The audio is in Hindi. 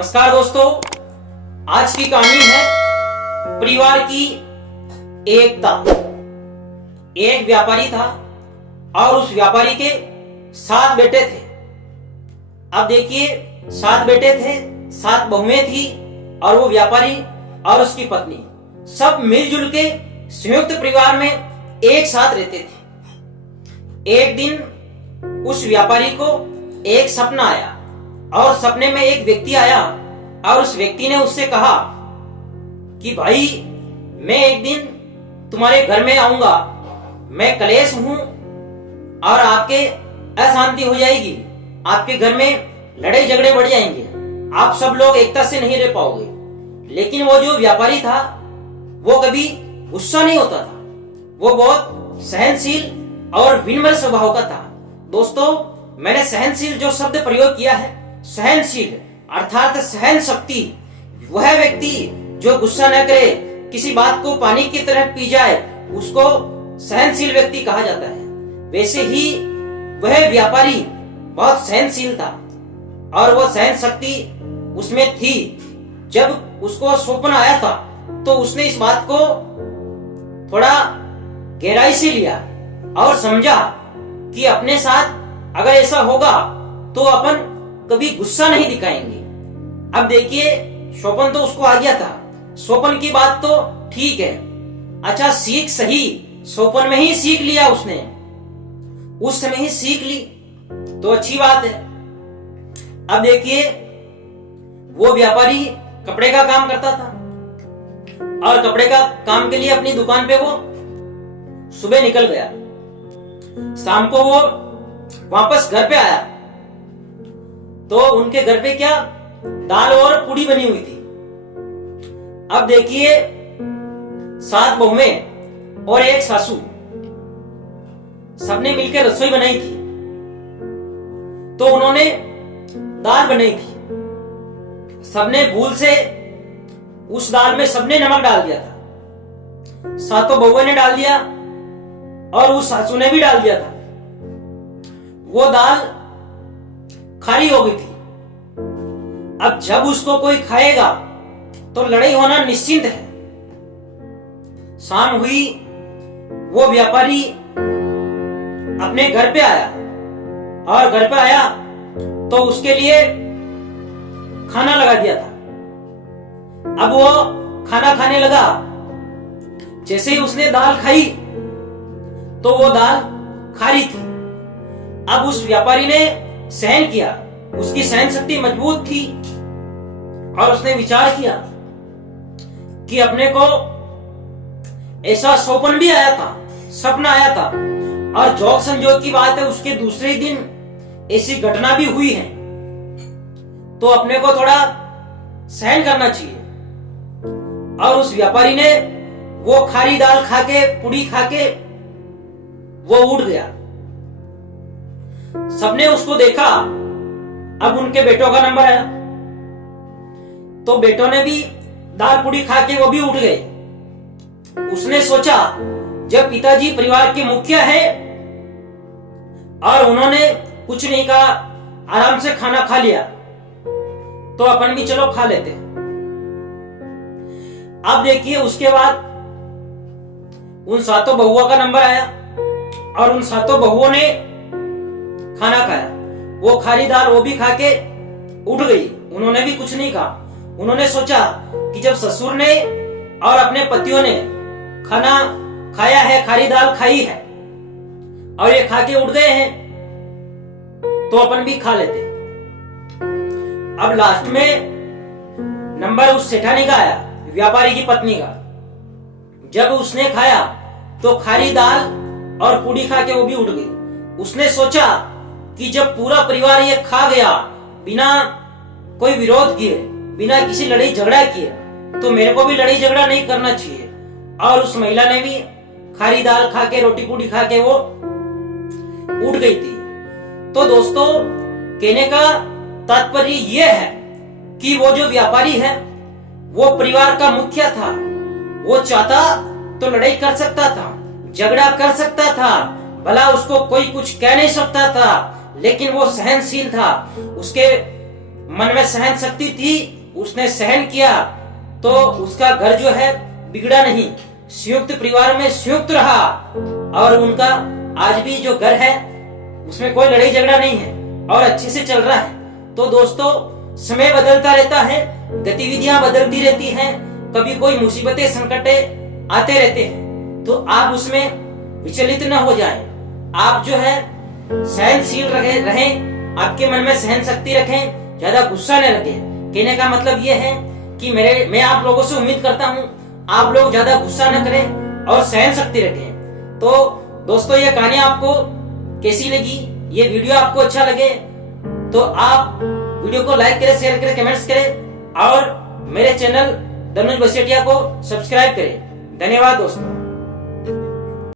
नमस्कार दोस्तों, आज की कहानी है परिवार की एकता। एक व्यापारी था और उस व्यापारी के 7 बेटे थे। अब देखिए, 7 बेटे थे, 7 बहुएं थी और वो व्यापारी और उसकी पत्नी सब मिलजुल के संयुक्त परिवार में एक साथ रहते थे। एक दिन उस व्यापारी को एक सपना आया और सपने में एक व्यक्ति आया और उस व्यक्ति ने उससे कहा कि भाई, मैं एक दिन तुम्हारे घर में आऊंगा, मैं कलेश हूं और आपके अशांति हो जाएगी, आपके घर में लड़ाई झगड़े बढ़ जाएंगे, आप सब लोग एकता से नहीं रह पाओगे। लेकिन वो जो व्यापारी था वो कभी गुस्सा नहीं होता था, वो बहुत सहनशील और विनम्र स्वभाव का था। दोस्तों, मैंने सहनशील जो शब्द प्रयोग किया है, सहनशील अर्थात सहन शक्ति, वह व्यक्ति जो गुस्सा न करे, किसी बात को पानी की तरह पी जाए, उसको सहनशील व्यक्ति कहा जाता है। वैसे ही वह व्यापारी बहुत सहनशील था और वह सहन शक्ति उसमें थी। जब उसको स्वप्न आया था तो उसने इस बात को थोड़ा गहराई से लिया और समझा कि अपने साथ अगर ऐसा होगा तो अपन कभी गुस्सा नहीं दिखाएंगे। अब देखिए, स्वप्न तो उसको आ गया था, स्वप्न की बात तो ठीक है, अच्छा सीख सही, स्वप्न में ही सीख लिया उसने, उस समय ही सीख ली तो अच्छी बात है। अब देखिए, वो व्यापारी कपड़े का काम करता था और कपड़े का काम के लिए अपनी दुकान पे वो सुबह निकल गया। शाम को वो वापस घर पे आया तो उनके घर पे क्या दाल और पूड़ी बनी हुई थी। अब देखिए, 7 बहुएं और एक सासू, सबने मिलकर रसोई बनाई थी। तो उन्होंने दाल बनाई थी, सबने भूल से उस दाल में सबने नमक डाल दिया था। 7 बहुओं ने डाल दिया और उस सासू ने भी डाल दिया था। वो दाल खारी हो गई थी। अब जब उसको कोई खाएगा तो लड़ाई होना निश्चित है। शाम हुई, वो व्यापारी अपने घर पे आया और घर पे आया तो उसके लिए खाना लगा दिया था। अब वो खाना खाने लगा, जैसे ही उसने दाल खाई तो वो दाल खारी थी। अब उस व्यापारी ने सहन किया, उसकी सहन शक्ति मजबूत थी और उसने विचार किया कि अपने को ऐसा स्वप्न भी आया था, सपना आया था और जोग संजोग की बात है, उसके दूसरे दिन ऐसी घटना भी हुई है, तो अपने को थोड़ा सहन करना चाहिए। और उस व्यापारी ने वो खारी दाल खाके, पूड़ी खाके वो उठ गया। सबने उसको देखा। अब उनके बेटों का नंबर आया तो बेटों ने भी दाल पूड़ी खा के वो भी उठ गए। उसने सोचा, जब पिताजी परिवार के मुखिया है और उन्होंने कुछ नहीं कहा, आराम से खाना खा लिया, तो अपन भी चलो खा लेते। अब देखिए, उसके बाद उन 7 बहुओं का नंबर आया और उन 7 बहुओं ने खाना खाया। वो खारी दाल वो भी खा के उठ गई, उन्होंने भी कुछ नहीं कहा। उन्होंने सोचा कि जब ससुर ने और अपने पतियों ने खाना खाया है, खारी दाल खाई है और ये खा के उठ गए हैं, तो अपन भी खा लेते। अब लास्ट में नंबर उस सेठानी का आया, व्यापारी की पत्नी का। जब उसने खाया तो खारी दाल और पूड़ी खा के वो भी उठ गई। उसने सोचा कि जब पूरा परिवार ये खा गया बिना कोई विरोध किए, बिना किसी लड़ाई झगड़ा किए, तो मेरे को भी लड़ाई झगड़ा नहीं करना चाहिए। और उस महिला ने भी खारी दाल खा के, रोटी पूड़ी खा के वो उठ गई थी। तो दोस्तों, कहने का तात्पर्य यह है कि वो जो व्यापारी है वो परिवार का मुखिया था। वो चाहता तो लड़ाई कर सकता था, झगड़ा कर सकता था, भला उसको कोई कुछ कह नहीं सकता था, लेकिन वो सहनशील था। उसके मन में सहन शक्ति थी, उसने सहन किया, तो उसका घर जो है बिगड़ा नहीं, संयुक्त परिवार में संयुक्त रहा और उनका आज भी जो घर है उसमें कोई लड़ाई झगड़ा नहीं है और अच्छे से चल रहा है। तो दोस्तों, समय बदलता रहता है, गतिविधियां बदलती रहती हैं, कभी कोई मुसीबतें संकटें आते रहते हैं, तो आप उसमें विचलित न हो जाएं। आप जो है सहनशील रहें, आपके मन में सहन शक्ति रखें, ज्यादा गुस्सा न रखें। कहने का मतलब यह है कि मैं आप लोगों से उम्मीद करता हूं आप लोग ज्यादा गुस्सा न करें और सहन शक्ति रखें। तो दोस्तों, ये कहानी आपको कैसी लगी, ये वीडियो आपको अच्छा लगे तो आप वीडियो को लाइक करें, शेयर करें, कमेंट्स करें और मेरे चैनल धनुष बसेटिया को सब्सक्राइब करें। धन्यवाद दोस्तों।